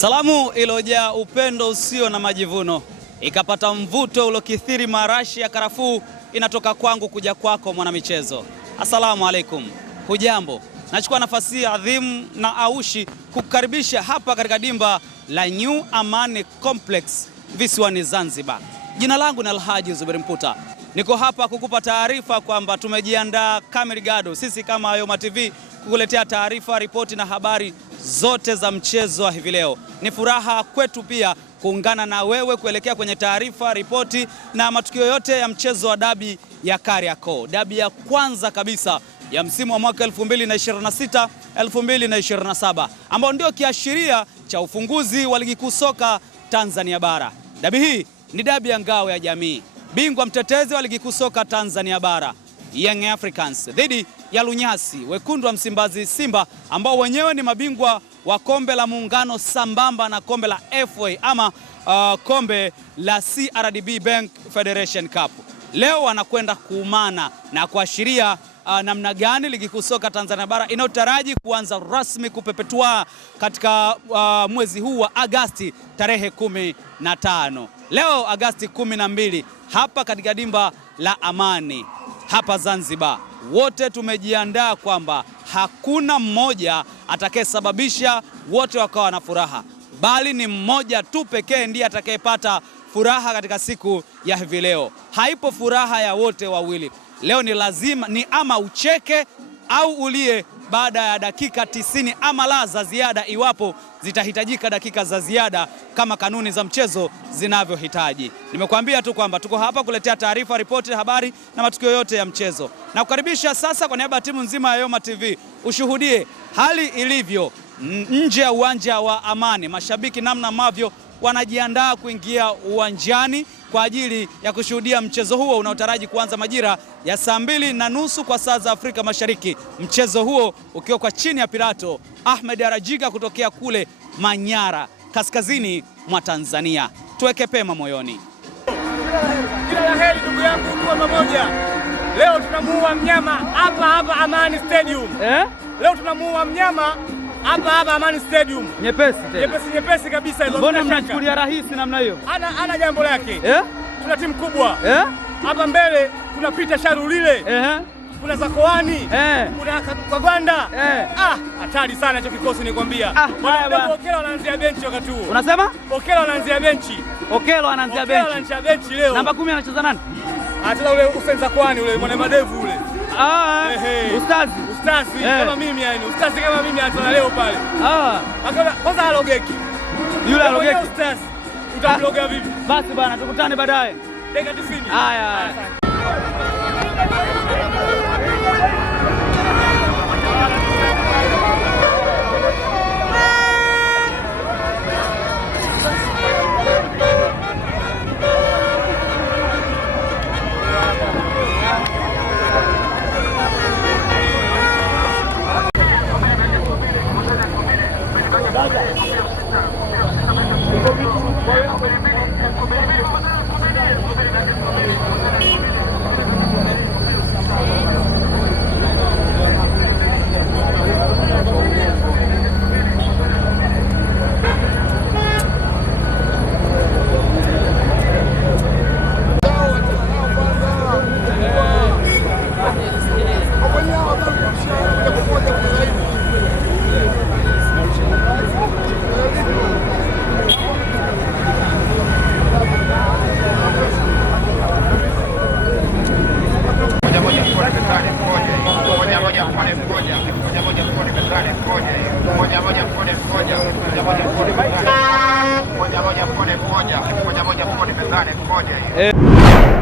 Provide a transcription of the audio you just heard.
Salamu ilojaa upendo usio na majivuno ikapata mvuto ulokithiri marashi ya karafuu inatoka kwangu kuja kwako mwanamichezo. Asalamu alaikum. Hujambo. Nachukua nafasi adhimu na aushi kukaribisha hapa katika dimba la New Amani Complex visiwani Zanzibar. Jina langu ni Alhaji Zuberi Mputa. Niko hapa kukupa taarifa kwamba tumejiandaa kamili gado sisi kama Ayoma TV kukuletea taarifa, ripoti na habari zote za mchezo wa hivi leo. Ni furaha kwetu pia kuungana na wewe kuelekea kwenye taarifa, ripoti na matukio yote ya mchezo wa dabi ya Kariakoo. Dabi ya kwanza kabisa ya msimu wa mwaka 2026-2027 ambao ndio kiashiria cha ufunguzi wa ligi kuu soka Tanzania bara. Dabi hii ni dabi ya ngao ya jamii. Bingwa mtetezi wa ligi kuu soka Tanzania bara Young Africans dhidi ya Lunyasi wekundu wa Msimbazi Simba ambao wenyewe ni mabingwa wa kombe la Muungano sambamba na kombe la FA ama kombe la CRDB Bank Federation Cup. Leo wanakwenda kuumana na kuashiria namna gani ligi kuu soka Tanzania bara inayotaraji kuanza rasmi kupepetua katika mwezi huu wa Agosti tarehe 15. Leo Agosti 12 hapa katika dimba la Amani hapa Zanzibar. Wote tumejiandaa kwamba hakuna mmoja atakayesababisha wote wakawa na furaha, bali ni mmoja tu pekee ndiye atakayepata furaha katika siku ya hivi leo. Haipo furaha ya wote wawili. Leo ni lazima ni ama ucheke au ulie baada ya dakika 90 ama la za ziada iwapo zitahitajika dakika za ziada kama kanuni za mchezo zinavyohitaji. Nimekuambia tu kwamba tuko hapa kuletea taarifa, ripoti, habari na matukio yote ya mchezo. Na kukaribisha sasa kwa niaba ya timu nzima ya Ayoma TV ushuhudie hali ilivyo nje ya uwanja wa Amani. Mashabiki namna ambavyo wanajiandaa kuingia uwanjani kwa ajili ya kushuhudia mchezo huo unaotaraji kuanza majira ya saa 2:30 kwa saa za Afrika Mashariki. Mchezo huo ukiwa kwa chini ya Pirato Ahmed Arajiga kutokea kule Manyara, kaskazini mwa Tanzania. Tuweke pema moyoni. Kila la heri ndugu yangu, kwa pamoja. Leo tunamuua mnyama hapa Amani Stadium. Leo tunamuua mnyama hapa Amani Stadium. Nyepesi kabisa hizo. Mbona mnachukulia rahisi namna hiyo? Ana jambo lake. Tuna timu kubwa. Hapa mbele kuna Peter Sharulile. Kuna Zakoani. Kuna Kagwanda. Hatari sana hicho kikosi nikwambia. Okelo anaanzia benchi wakati huo. Unasema? Okelo anaanzia benchi. Okelo anaanzia benchi leo. Namba 10 anacheza nani? Anacheza ule Usenza Kwani ule mwana madevu ule. Ustazi kama mimi yani. Ustazi kama mimi anacheza leo pale. Kwanza alogeki. Yule alogeki Ustazi. Utamloga vipi? Basi bwana tukutane baadaye. Dakika 90. Haya. moja